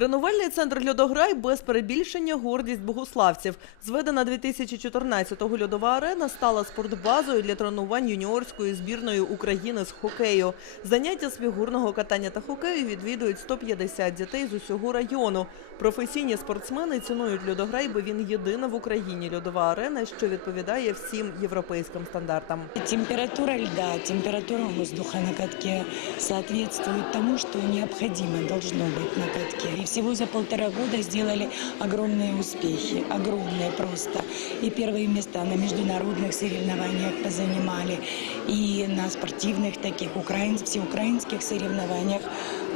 Тренувальний центр «Льодограй» без перебільшення гордість богуславців. Зведена 2014-го льодова арена стала спортбазою для тренувань юніорської збірної України з хокею. Заняття з фігурного катання та хокею відвідують 150 дітей з усього району. Професійні спортсмени цінують льодограй, бо він єдина в Україні льодова арена, що відповідає всім європейським стандартам. Температура льда, температура воздуха на катке соответствует тому, что необходимо должно быть на катке. Всего за полтора года сделали огромные успехи, огромные просто. И первые места на международных соревнованиях позанимали, и на спортивных таких украинских, всеукраинских соревнованиях.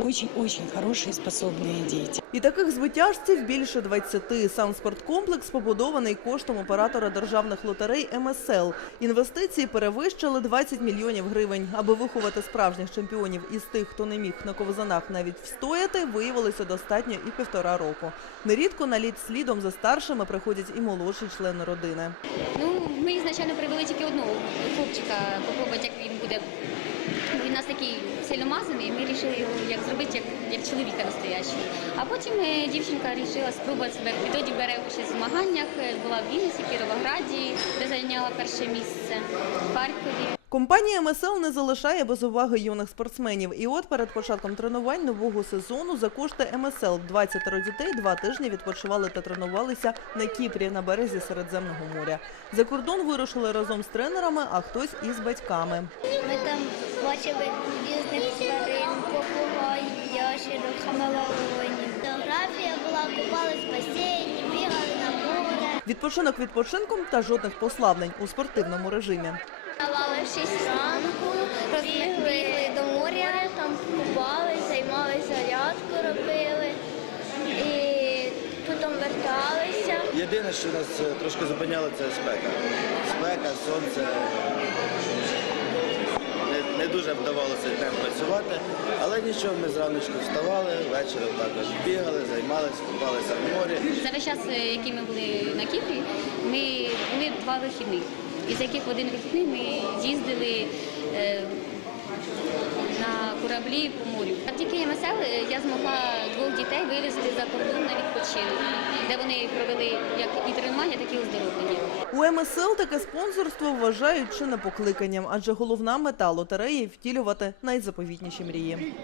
Очень-очень хорошие, способные дети. І таких звитяжців більше 20. Сам спорткомплекс побудований коштом оператора державних лотерей МСЛ. Інвестиції перевищили 20 мільйонів гривень. Аби виховати справжніх чемпіонів із тих, хто не міг на ковзанах навіть встояти, виявилося достатньо і півтора року. Нерідко на лід слідом за старшими приходять і молодші члени родини. Ну, ми ізначально привели тільки одного хлопчика, попробувати, як він буде. Він нас такий сильно мазаний, ми вирішили його як зробити як чоловіка настоящого. А потім е, дівчинка вирішила спробувати себе. Відтоді бере участь в змаганнях, е, була в Вінниці, Кіровограді, де зайняла перше місце, в Харкові. Компанія МСЛ не залишає без уваги юних спортсменів. І от перед початком тренувань нового сезону за кошти МСЛ 20 дітей два тижні відпочивали та тренувалися на Кіпрі на березі Середземного моря. За кордон вирушили разом з тренерами, а хтось із батьками. Ми там бачили різних тварин, попугай, ящерок, хамелеонів. Фотографія була, купались в басейні, бігали на море. Відпочинок відпочинком та жодних послаблень у спортивному режимі. Ставали в 6 ранку, бігли до моря, там купались, займалися зарядку робили і потім верталися. Єдине, що нас е, трошки зупиняло, це спека. Спека, сонце. Не, дуже вдавалося днем працювати, але нічого, ми зраночку вставали, ввечері також бігали, займалися, купалися в морі. За весь час, е, який ми були на Кіпрі, ми були два вихідних. Із яких один вихідний ми їздили е, на кораблі по морю. Завдяки МСЛ е, я змогла двох дітей вивезти за кордон на відпочинок, де вони провели як і тренування, так і оздоровлення. У МСЛ таке спонсорство вважають чи не покликанням, адже головна мета лотереї втілювати найзаповітніші мрії.